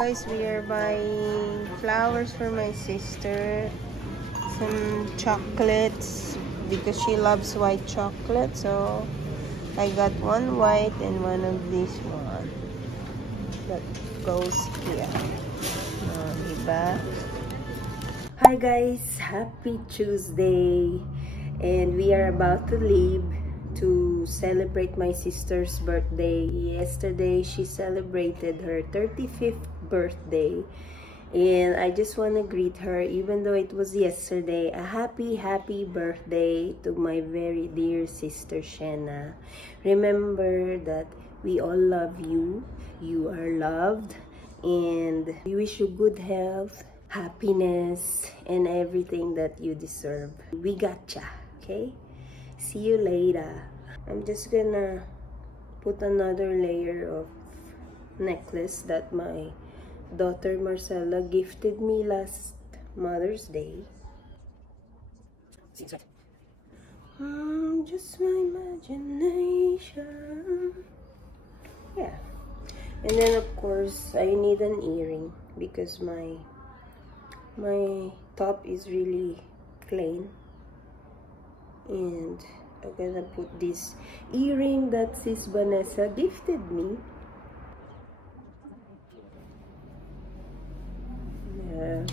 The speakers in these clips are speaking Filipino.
Guys, we are buying flowers for my sister, some chocolates because she loves white chocolate, so I got one white and one of this one that goes here. Diba? Hi guys, happy Tuesday, and we are about to leave to celebrate my sister's birthday. Yesterday she celebrated her 35th birthday, and I just want to greet her, even though it was yesterday, a happy birthday to my very dear sister Shenna. Remember that we all love you, you are loved, and we wish you good health, happiness, and everything that you deserve. We gotcha, okay? See you later. I'm just gonna put another layer of necklace that my daughter Marcella gifted me last Mother's Day. Just my imagination. Yeah. And then of course I need an earring because my top is really plain. And I'm gonna put this earring that Sis Vanessa gifted me. Yeah.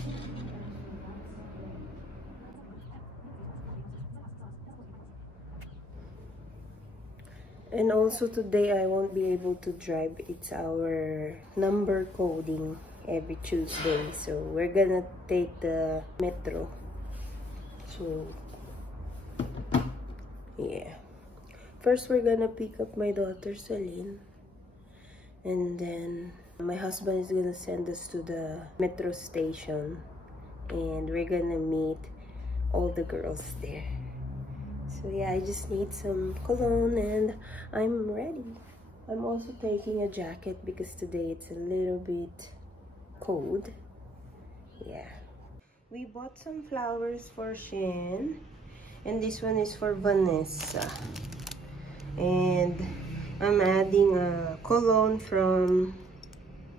And also today I won't be able to drive. It's our number coding every Tuesday. So we're gonna take the metro. So yeah, first we're gonna pick up my daughter Celine, and then my husband is gonna send us to the metro station, and we're gonna meet all the girls there. So yeah, I just need some cologne and I'm ready. I'm also taking a jacket because today it's a little bit cold. Yeah, we bought some flowers for Shen. And this one is for Vanessa. And I'm adding a cologne from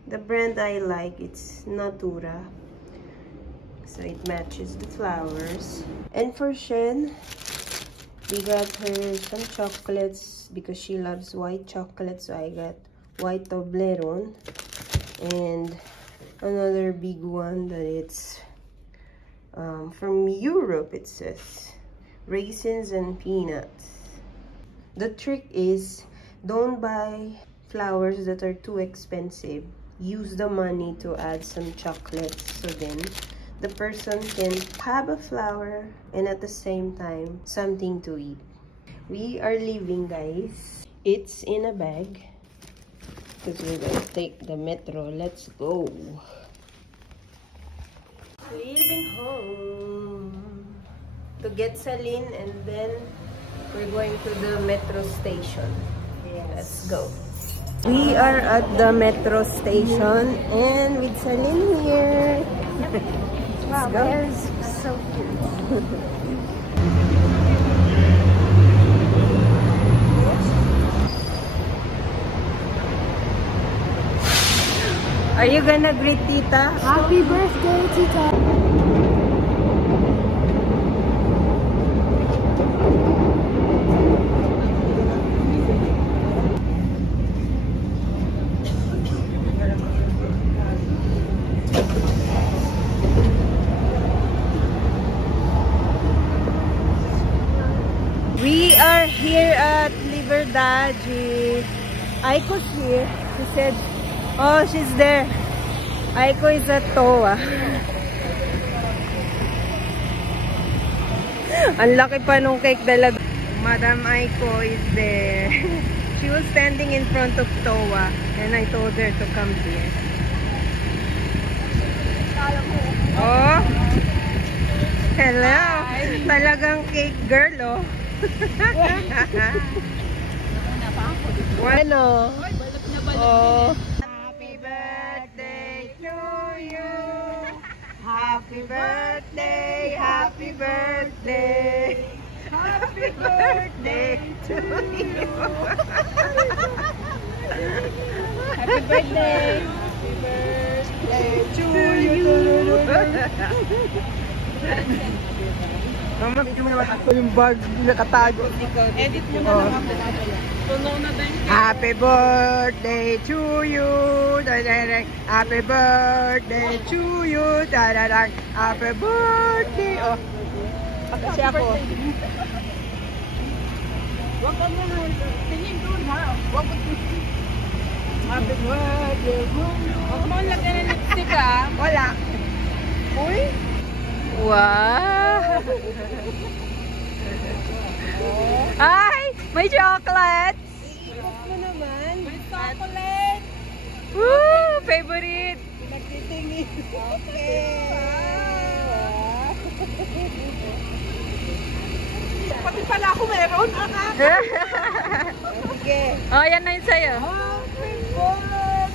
the brand I like. It's Natura. So it matches the flowers. And for Shen, we got her some chocolates because she loves white chocolate. So I got white Toblerone. And another big one that it's from Europe, it says. Raisins and peanuts. The trick is don't buy flowers that are too expensive. Use the money to add some chocolates, so then the person can have a flower and at the same time something to eat. We are leaving, guys. It's in a bag because we're gonna take the metro. Let's go. Leaving home to get Celine, and then we're going to the metro station. Yes. Let's go. We are at the metro station and with Celine here. Wow, my hair is so cute. Are you gonna greet Tita? Happy birthday, Tita! We are here at Liberdade. Aiko's here. She said, oh, she's there. Aiko is at TOA. Ang laki pa nung cake dala. Madam Aiko is there. She was standing in front of TOA and I told her to come here. Oh, hello. Talagang cake girl, oh. Bueno. Oh. Happy birthday to you. Happy birthday, happy birthday. Happy birthday to you. Happy birthday. Happy birthday. to you. Mama, medyo naman ako yung bag nakatago. Edit mo na lang ako. Tunaw na din. Happy birthday to you. Happy birthday to you. Happy birthday. Oh. Kasi ako. Wag ka mo na. Tingin doon ha. Wag mo. Happy birthday. Huwag mo lagyan ng lipstick ah. Wala. Uy. Wow! Ay! May chocolates! Ikot mo naman. May chocolate. Woo! Favorite! Nagtitingin. Okay. Pati pala ako meron. Sige. Oh, yan na yun sa'yo. Happy birthday.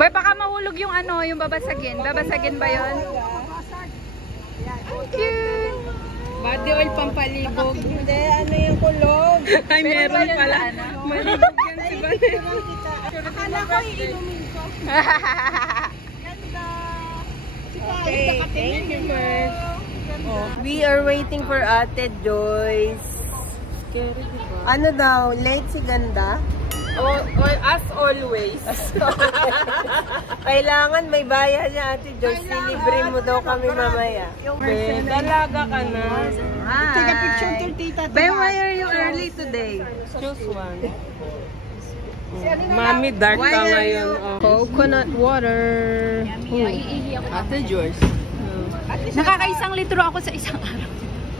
Boy, baka mahulog yung ano, yung babasagin. Babasagin ba yun? Thank you! Body oil pampalibog. Hindi, ano yung kulog? Ay, meron pala. Malibog yan si Bane. Akala ko iinumin ko. Ganda. Okay, thank you, Mark. We are waiting for Ate Joyce. Scary, diba? Ano daw? Late si Ganda? As always. Kailangan may bayan niya, Ate Joyce. Silibre mo daw kami mamaya. Dalaga ka na. Take a picture to tita. But why are you early today? Choose one. Mami, dark ka ngayon. Coconut water. Ate George. Nakakaisang litro ako sa isang araw.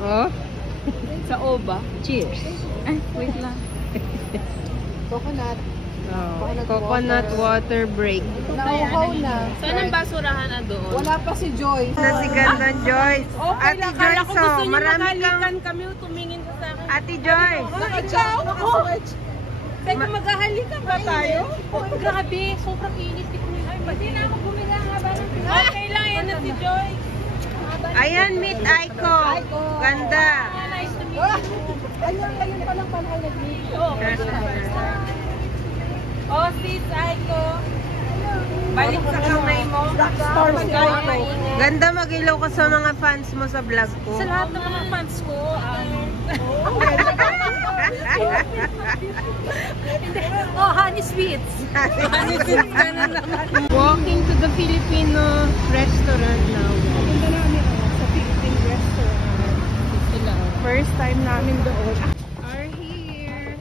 Oh? Sa Oba. Cheers. Ay, wait lang. Coconut. Coconut water break. Nauhaw na. Saan ang basurahan na doon? Wala pa si Joyce. Na si Ganda Joyce. Okay Ate lang, kala ko Joyce, gusto oh, niyo marami kang... maghalikan kami, tumingin ka sa akin. Ate Joyce. Ikaw! Teka, maghahalikan ba tayo? Oh, grabe, sobrang init. Hindi na ako bumila nga ba? Okay lang, yan na si Joy. Ayan, meet Aiko. Ganda. Nice to meet you. Ayun palang panahal na dito. Oh, sis, Aiko. Balik sa kamay mo. Ganda, mag-ilaw ka sa mga fans mo sa vlog ko. Sa lahat ng mga fans ko, Oh, honey sweets. walking to the Filipino restaurant now. Punta namin sa Philippine restaurant. First time namin doon. Are here.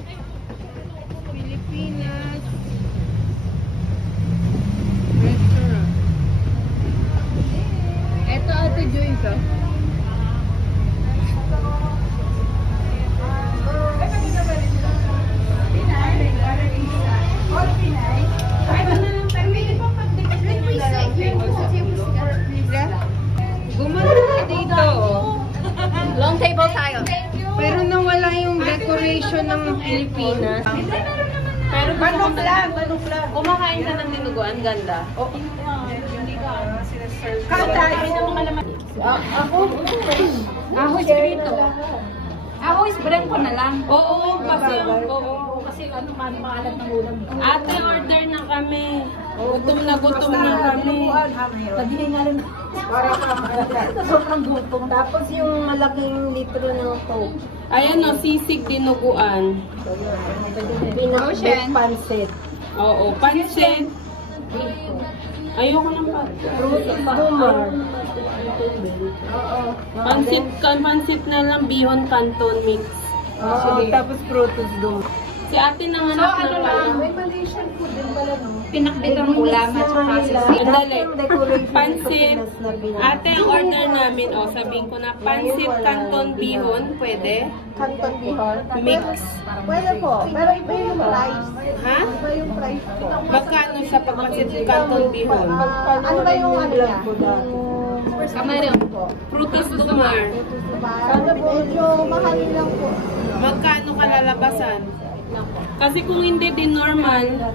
Pilipinas restaurant. Ito Ate Joyce, oh. Gumanda ka dito, oh. Long table tayo. Pero nawala yung decoration ng Pilipinas. Pero Manok lang. kumakain ka ng dinuguan, ganda. Ahoy frito. Ahoy brand ko na lang. Oo, kasi ano maalat ng ulam. ate, order na kami. Gutom na kami. Pabili nga lang. Sobrang gutom. Tapos yung malaking litro ng Coke. Ayan o, sisig dinuguan. Pinakbet pansit. Oo, pansit. Ayoko ng pansit. Bumar. Pansit na lang, bihon canton mix. Oo, tapos Protos doon. Si ate nanganak na pala. May Malaysian food din pala, no? Pinakbit ang ulam at saka sisig. Dali. Pansit. Ate, ang order namin, sabihin ko na pansit canton bihon, pwede? Canton bihon. Mix. Pwede po. Pero iba yung price. Ha? Iba yung price po. Magkano sa pagpansit canton bihon? Ano ba yung ano niya? Kamarin. Frutos do mar. Sana po, medyo mahal lang po. Magkano kalalabasan? Kasi kung hindi din normal,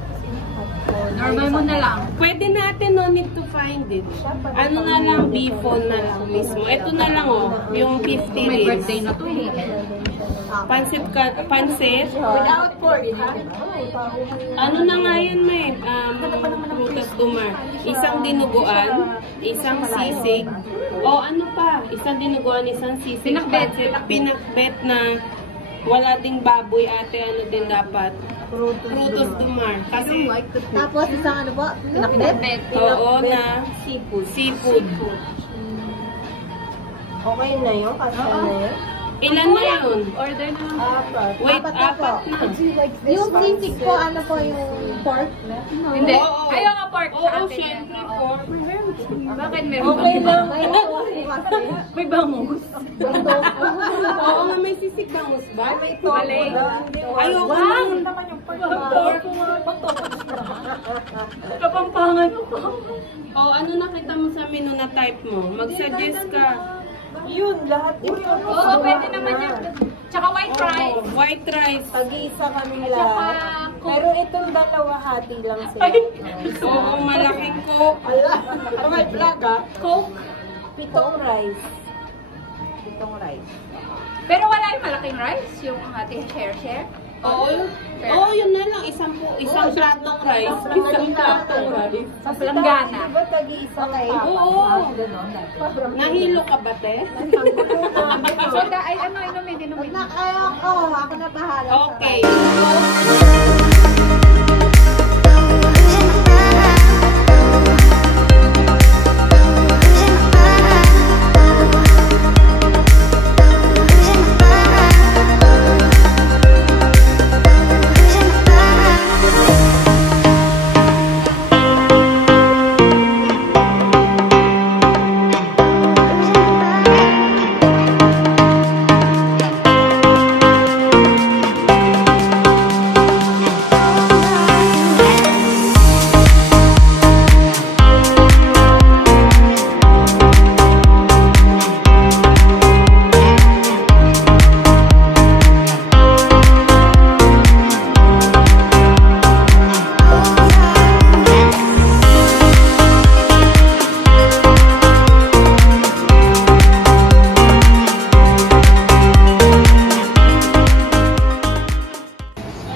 Normal mo na lang. pwede natin, no need to find it. Ano na lang, beefon na lang mismo. Ito na lang, yung 50 May days. birthday na to eh. Pansit. Without pork, ha? Ano na nga yun, may prutas dumar. Isang dinuguan, isang sisig. O ano pa? Isang dinuguan, isang sisig. Pinakbet na wala ding baboy, ate. Ano din dapat? Prutas dumar. Kasi, Tapos isang ano po? Pinakbet? oo na seafood. Okay na yun? Kasi na yun? Ilan na yun? Order na. Wait, apat na. Yung sisig po, ano po yung pork? Hindi. Oo. Ayaw nga pork sa Oo, atin. syempre, pork. Bakit meron? Okay lang. May bangus. Oo nga, may sisig bangus ba? Mali. Ayoko lang. Kapampangan mo. O, ano nakita mo sa menu na type mo? Mag-suggest ka. Yun, lahat yun. Oo, pwede naman yan. Tsaka white rice. White rice. Pag-iisa kami lahat. Pero itong dalawa hati lang sila. Oo, malaking coke. May plaga. Coke. Pitong rice. Pero wala yung malaking rice, yung ating share. Oo, yun na lang. Isang platong rice. Isang platong rice. Sa Palanggana. Diba tag-iisa kayo? Oo. Nahilo ka ba, te? Soda, ay ano, inumin. Ako na bahala. Okay.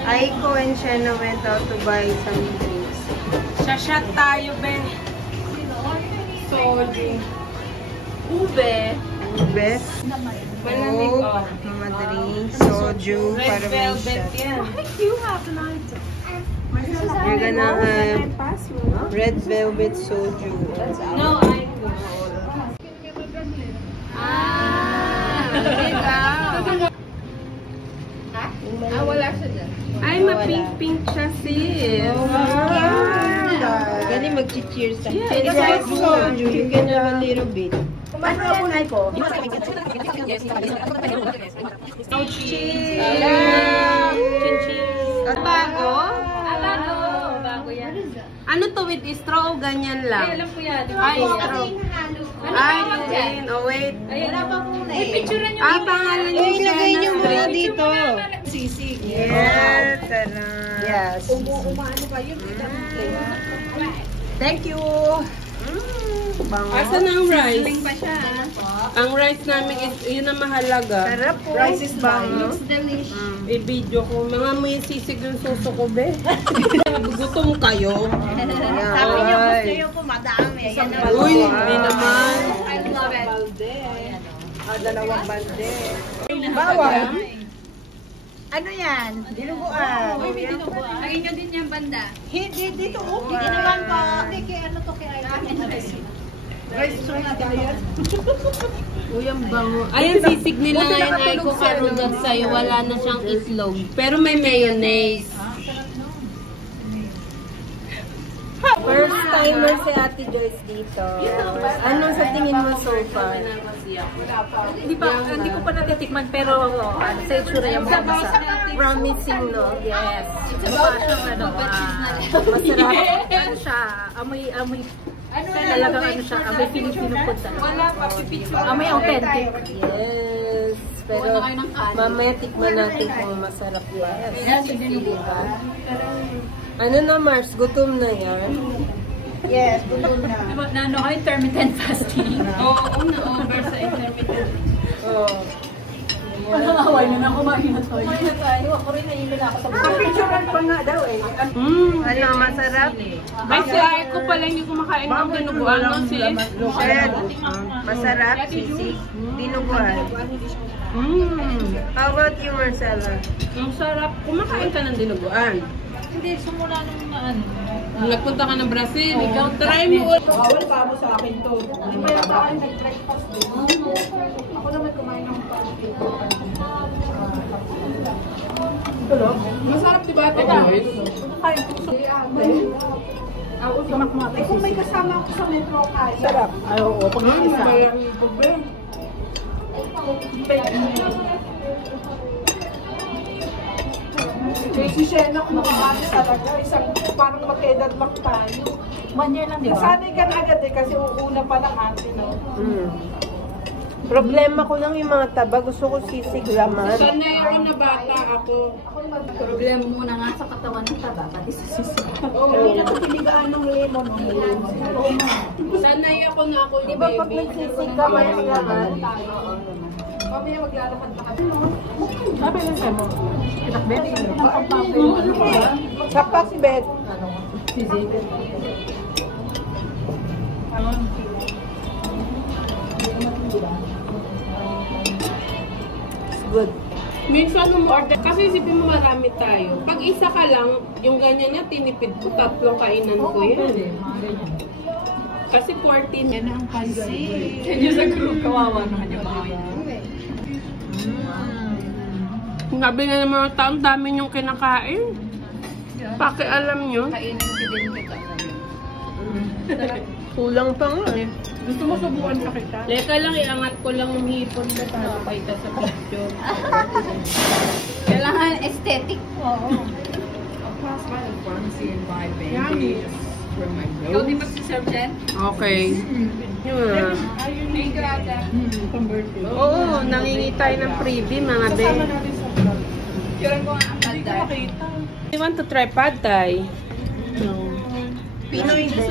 Aiko and Shena went out to buy some drinks. Shashot tayo, Ben. Soju. Ube. Malamig, oh. Mga drinks, soju, Red velvet yan. We're gonna have red velvet soju. No, I Wala siya dyan. Ay, ma-pink-pink siya, sis. Pwede mag-cheers ka. Yeah, It's soju. You can have a little bit. Cheers! At bago? Bago yan. Ano to, with straw o ganyan Ay, lang? alam ko yan. Ay, straw. Ay, yun. Oh, wait. Ayun. Ay, picturean nyo. Pangalan niyo siya. Ilagay niyo muna dito. Sisig. Yes. Yes. Thank you. Asan ang rice? Pa siya. Ang rice namin is, yun ang mahalaga. Sarap po. Rice is bang, no? Delicious. I-video ko. Mga may sisig yung suso ko, be. Gutom kayo. Sabi niyo, gusto niyo po madami. Ayan na. Uy, hindi naman. I love it. Dalawang balde. Bawal. Ano yan? Dinuguan. Uy, may dinuguan. Ay, inyo din yung banda. Hindi, dito. Hindi naman pa. Kaya ano to kaya? Rice na diet. Uy, ang bango. Ay, ang sisig nila ngayon ay ko karugat sa'yo. Wala na siyang itlog. Pero may mayonnaise. First timer si Ate Joyce dito. Ano sa tingin mo so far? Hindi ko pa natitikman, pero sa itsura yung mabasa. Promising, no? Yes. Mukha siyang masarap. Ano siya, amoy, talagang ano siya, amoy Filipino food talaga. Wala pa, pipicture. Amoy authentic. Yes. Pero mamaya tikman natin kung masarap yan. Yes, diba? Ano na, Mars? Gutom na yan? Yes, bulon na. Ano kayo, intermittent fasting? Oo, na-over sa intermittent. Oh. Away na na kumain na tayo. Kumain na tayo. Ako rin naiilan ako sa buhay. Picturean pa nga daw eh. Ano, masarap? Ay, si Ay ko pala hindi kumakain ng dinuguan, no, sis? Shed. Masarap, sisig. Dinuguan. How about you, Marcella? Ang sarap. Kumakain ka ng dinuguan. Hindi, sumula nung ano. Nagpunta ka ng Brazil, ikaw try mo ulit. Bawal pa mo sa akin to. Hindi pa yata ako nag-breakfast din. Ako naman kumain ng pancake. Masarap diba ito, guys? Kain ko sa ate. Kung may kasama ako sa metro, kaya. Sarap. Ay, oo. Pag isa. Si Shena, kung makakali talaga, isang parang mag-edad lang tayo. 1 year lang, di ba? Nasanay ka na agad eh, kasi una pa lang ate, no? Problema ko lang yung mga taba. Gusto ko sisig laman. Sanay ako na bata ako. Problema mo na nga sa katawan ng taba, pati sa sisi. Oo, hindi na pinigaan ng lemon. Sanay ako na ako Di ba pag nagsisig ka, may laman? Mamaya maglalakad na kami. Sabi lang sa'yo mo. Itakbet? Sapak si Beth. Sisi. Good. Minsan order, kasi isipin mo marami tayo. Pag isa ka lang, yung ganyan na tinipid ko, 3 kainan ko yan. Kasi 14. Yan ang pansin. Yan yung sa group, kawawa naman yung mga yun. Sabi nga naman mga taong dami yung kinakain. Pakialam nyo. Kainin ko din kita. Kulang pa nga eh. Gusto mo subukan pa kita? Leka lang, iangat ko lang yung hipon ko para kita sa picture. Kailangan aesthetic. Oo. Yummy. Ikaw di ba si Sir Jen? Okay. Oo, nangingi tayo ng freebie mga be. You want to try pad thai? Pinoy din.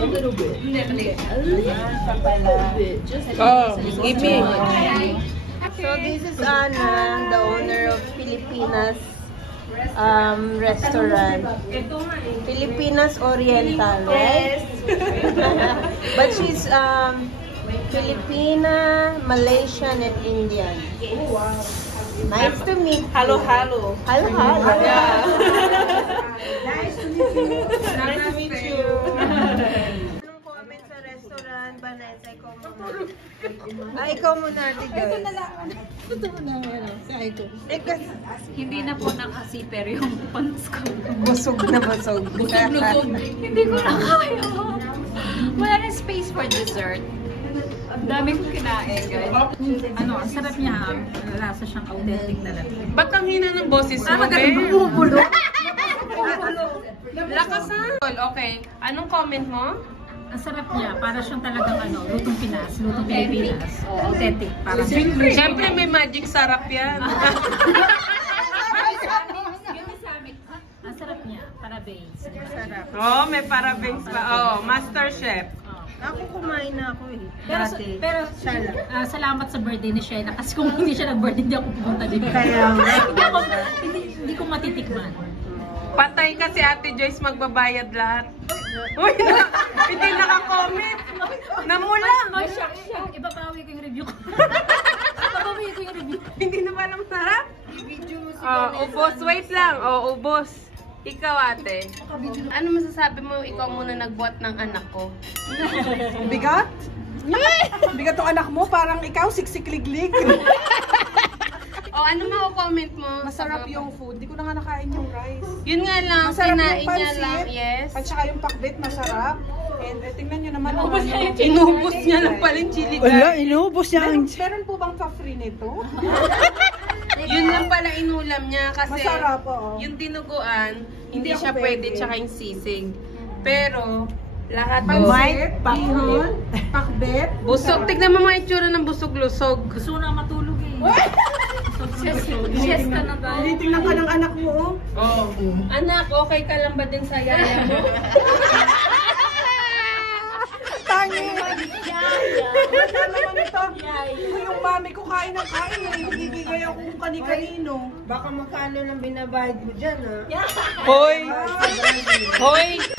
Oh, give me. So this is Anna, the owner of Filipinas restaurant. Filipinas Oriental, right? But she's Filipina, Malaysian, and Indian. Nice to meet you. Halo, halo. Halo, halo. Yeah. Nice to meet you. Nice to meet you. Anong comment sa restaurant, Vanessa? Ikaw muna. Ikaw muna, Ate Joyce. Gusto mo na si Aiko. Hindi na po nakasiper yung pants ko. Busog na busog. Hindi ko na kaya. Wala na space for dessert. Ang dami kong kinain, guys. Ano, ang sarap niya ha. Lasa siyang authentic talaga. Ba't ang hina ng boses mo, be? bumubulo. Lakasan. Okay. Anong comment mo? Ang sarap niya. Para siyang talagang ano, lutong Pinas, lutong Pilipinas. Authentic. Parang Siyempre may magic sarap yan. ang sarap niya. Parabéns. Sarap. Oh, may parabéns pa. Oh, Master Chef. Ako kumain na ako eh. Pero salamat sa birthday ni Shena kasi kung hindi siya nag-birthday, hindi ako pupunta dito. Kaya hindi ko matitikman. Patay kasi Ate Joyce magbabayad lahat. Uy, hindi naka-comment. Namula. Oh, shock. Ibabawi ko yung review ko. Ibabawi ko yung review. Hindi naman ang sarap. Ubos. Wait lang. Ubos. Ikaw, ate. Ano masasabi mo, ikaw muna nagbuhat ng anak ko? Bigat? Bigat tong anak mo, parang ikaw siksik-liglig. Ano ma-comment mo? Masarap yung food. Di ko na nga nakain yung rice. Yun nga lang, Masarap yung kinain niya pansit. lang. Yes. At saka yung pakbet, masarap. And tingnan nyo naman. Inubos niya lang pala yung chili garlic. inubos niya Meron po bang pa-free nito? Yun lang pala inulam niya kasi Masarap, oo. yung dinuguan, hindi Hindi ako siya pwede pwede. tsaka yung sisig. Pero, lahat Pansit, pakbet, pakbet. busog. Tignan mo mga itsura ng busog-lusog. Gusto ko na matulog eh. Siesta na tayo. Tingnan ka ng anak mo, oh. Oh. Anak, okay ka lang ba din sa yaya mo? Wala naman ito. Yung mami ko kain ng kain. Nagbibigay ako kung kani-kanino. Baka magkano lang binabayad mo dyan, ha? Hoy! Hoy!